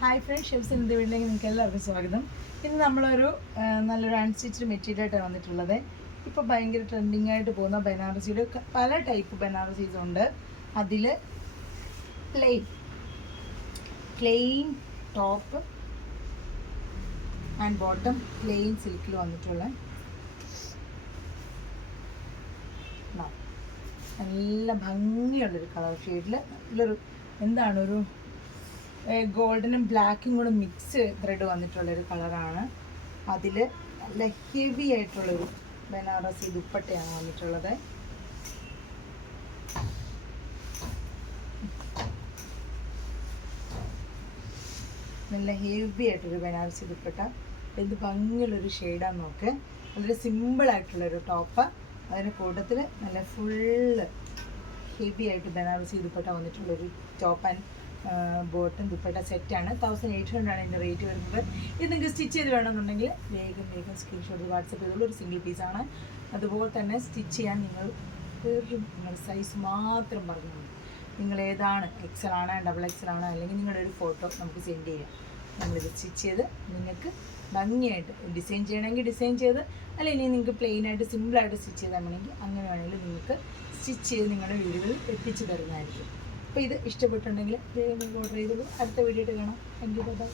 Hi friends, chefs ഇന്നത്തെ വീട്ടിലേക്ക് നിങ്ങൾക്ക് എല്ലാവർക്കും സ്വാഗതം. ഇന്ന് നമ്മളൊരു നല്ലൊരു അൺസ്റ്റിച്ച്ഡ് മെറ്റീരിയലായിട്ടാണ് വന്നിട്ടുള്ളത്. ഇപ്പോൾ ഭയങ്കര ട്രെൻഡിങ് ആയിട്ട് പോകുന്ന ബനാറസിയുടെ പല ടൈപ്പ് ബനാറസീസ് ഉണ്ട്. അതിൽ plain top and bottom plain സിൽക്കിൽ വന്നിട്ടുള്ള നല്ല ഭംഗിയുള്ളൊരു കളർ ഷെയ്ഡിൽ നല്ലൊരു ഒരു ഗോൾഡനും ബ്ലാക്കും കൂടെ മിക്സ് ത്രെഡ് വന്നിട്ടുള്ളൊരു കളറാണ്. അതിൽ നല്ല ഹെവി ആയിട്ടുള്ളൊരു ബനാറസി ദുപ്പട്ടയാണ് വന്നിട്ടുള്ളത്. നല്ല ഹെവി ആയിട്ടൊരു ബനാറസി ദുപ്പട്ട. എന്ത് ഭംഗിയുള്ളൊരു ഷെയ്ഡാന്ന് നോക്ക്. വളരെ സിമ്പിളായിട്ടുള്ളൊരു ടോപ്പ്, അതിൻ്റെ കൂട്ടത്തിൽ നല്ല ഫുള്ള് ഹെവി ആയിട്ട് ബനാറസി ദുപ്പട്ട വന്നിട്ടുള്ളൊരു ടോപ്പ് ആൻഡ് ബോട്ടം ദുപ്പട്ട സെറ്റാണ്. 1800 ആണ് ഇതിൻ്റെ റേറ്റ് വരുന്നത്. ഇത് നിങ്ങൾക്ക് സ്റ്റിച്ച് ചെയ്ത് വേണമെന്നുണ്ടെങ്കിൽ വേഗം സ്ക്രീൻഷോട്ട് വാട്സപ്പ് ചെയ്തുള്ള ഒരു സിംഗിൾ പീസാണ്. അതുപോലെ തന്നെ സ്റ്റിച്ച് ചെയ്യാൻ നിങ്ങൾ സൈസ് മാത്രം പറഞ്ഞു മതി. നിങ്ങൾ ഏതാണ്, XL ആണോ XXL ആണോ, അല്ലെങ്കിൽ നിങ്ങളുടെ ഒരു ഫോട്ടോ നമുക്ക് സെൻഡ് ചെയ്യാം. നമ്മളിത് സ്റ്റിച്ച് ചെയ്ത് നിങ്ങൾക്ക് ഭംഗിയായിട്ട് ഡിസൈൻ ചെയ്യണമെങ്കിൽ ഡിസൈൻ ചെയ്ത്, അല്ലെങ്കിൽ നിങ്ങൾക്ക് പ്ലെയിനായിട്ട് സിമ്പിളായിട്ട് സ്റ്റിച്ച് ചെയ്താൽ വേണമെങ്കിൽ അങ്ങനെ വേണമെങ്കിൽ നിങ്ങൾക്ക് സ്റ്റിച്ച് ചെയ്ത് നിങ്ങളുടെ വീടുകളിൽ എത്തിച്ചു തരുന്നതായിരിക്കും. അപ്പോൾ ഇത് ഇഷ്ടപ്പെട്ടുണ്ടെങ്കിൽ വേഗം ഓർഡർ ചെയ്തോളൂ. അടുത്ത വീഡിയോ ആയിട്ട് കാണാം. Thank you, by.